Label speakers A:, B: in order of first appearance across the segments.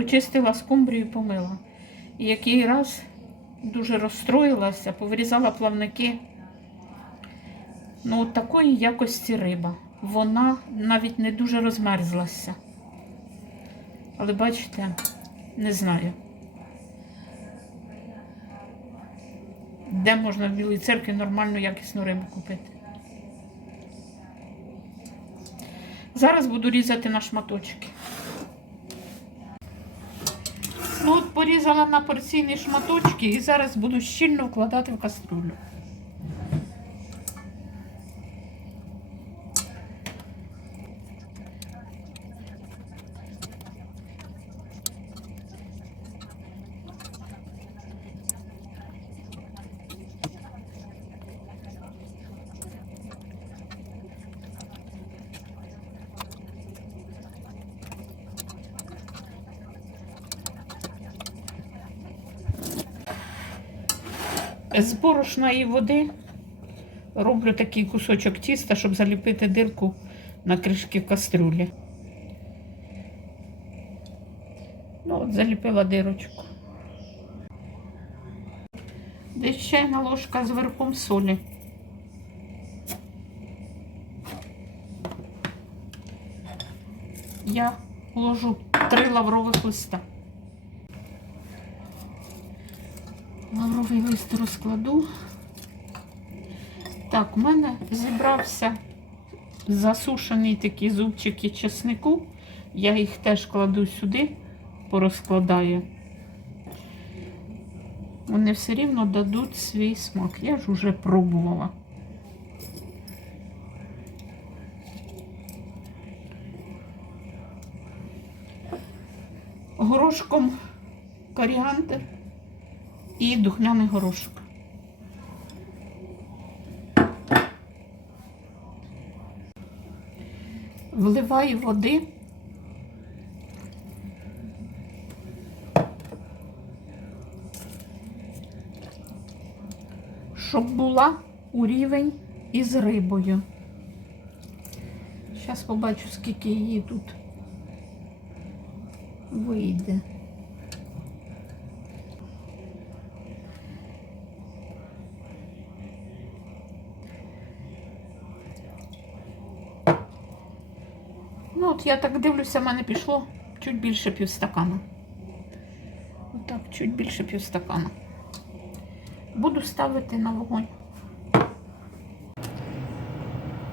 A: почистила скумбрію і помила. І який раз дуже розстроїлася, повирізала плавники. Ну, такої якості риба. Вона навіть не дуже розмерзлася. Але бачите, не знаю. Де можна в Білій церкві нормальну якісну рибу купити? Зараз буду різати на шматочки. Ну от порізала на порційні шматочки і зараз буду щільно вкладати в каструлю. З борошна і води роблю такий кусочок тіста, щоб заліпити дирку на кришки кастрюлі. Ну, от заліпила дирочку. Десь чайна ложка з верхом солі. Я ложу три лаврових листа. Лавровий лист розкладу. Так, у мене зібрався засушений такі зубчики чеснику. Я їх теж кладу сюди, порозкладаю. Вони все рівно дадуть свій смак. Я ж уже пробувала. Горошком коріандр і духмяний горошок. Вливаю води. Щоб була у рівень із рибою. Зараз побачу, скільки її тут вийде. Ну, от я так дивлюся, в мене пішло чуть більше півстакана. Отак, чуть більше півстакана. Буду ставити на вогонь.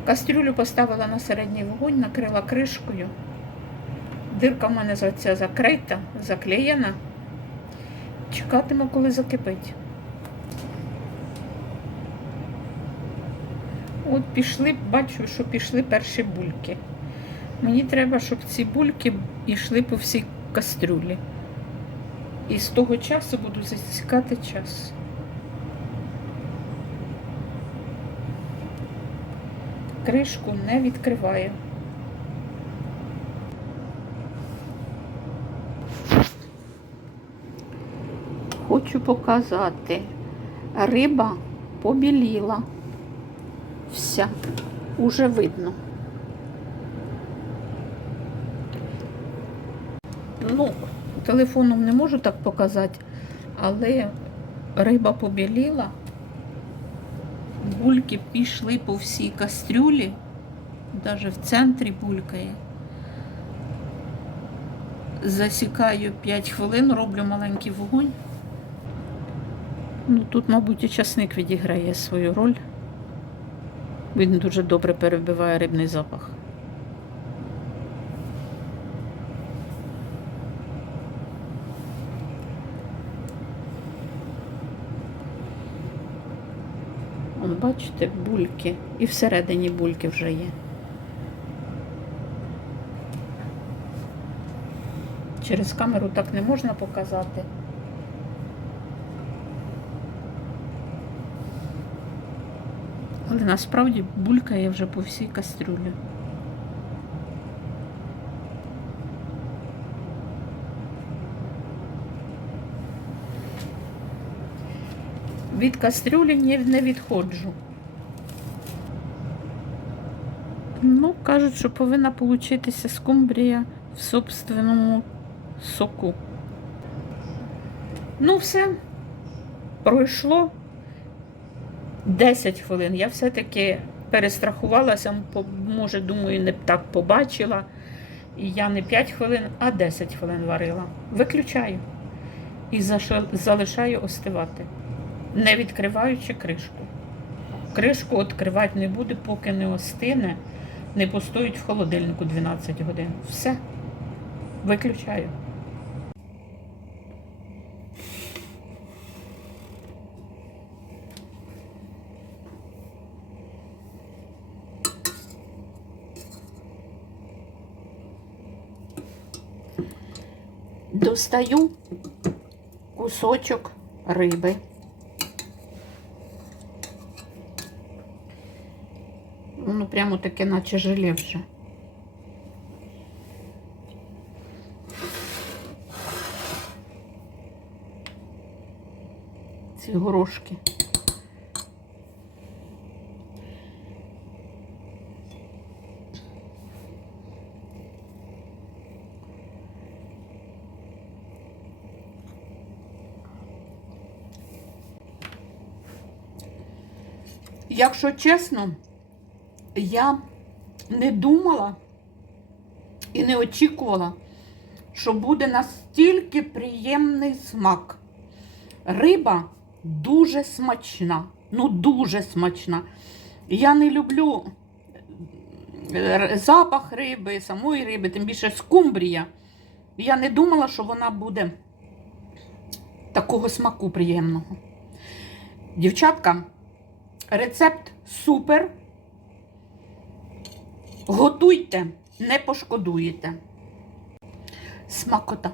A: Кастрюлю поставила на середній вогонь, накрила кришкою. Дирка в мене за- ця закрита, заклеєна. Чекатиму, коли закипить. От пішли, бачу, що пішли перші бульки. Мені треба, щоб ці бульки йшли по всій кастрюлі. І з того часу буду засікати час. Кришку не відкриваю. Хочу показати. Риба побіліла. Вся. Уже видно. Ну, телефоном не можу так показати, але риба побіліла, бульки пішли по всій кастрюлі, навіть в центрі булькає. Засікаю 5 хвилин, роблю маленький вогонь. Ну, тут, мабуть, і часник відіграє свою роль. Він дуже добре перебиває рибний запах. Вон, бачите, бульки. І всередині бульки вже є. Через камеру так не можна показати. Але насправді булькає вже по всій кастрюлі. Від кастрюлі не відходжу. Ну, кажуть, що повинна получитися скумбрія в собственному соку. Ну, все, пройшло 10 хвилин. Я все-таки перестрахувалася, може, думаю, не так побачила. І я не 5 хвилин, а 10 хвилин варила. Виключаю і залишаю остивати, не відкриваючи кришку. Кришку відкривати не буду, поки не остине, не постоїть в холодильнику 12 годин. Все. Виключаю. Достаю кусочок риби. Прямо таке, наче желе вже. Ці горошки. Якщо чесно, я не думала і не очікувала, що буде настільки приємний смак. Риба дуже смачна. Ну, дуже смачна. Я не люблю е, запах риби, самої риби, тим більше скумбрія. Я не думала, що вона буде такого смаку приємного. Дівчатка, рецепт супер. Готуйте, не пошкодуєте. Смакота.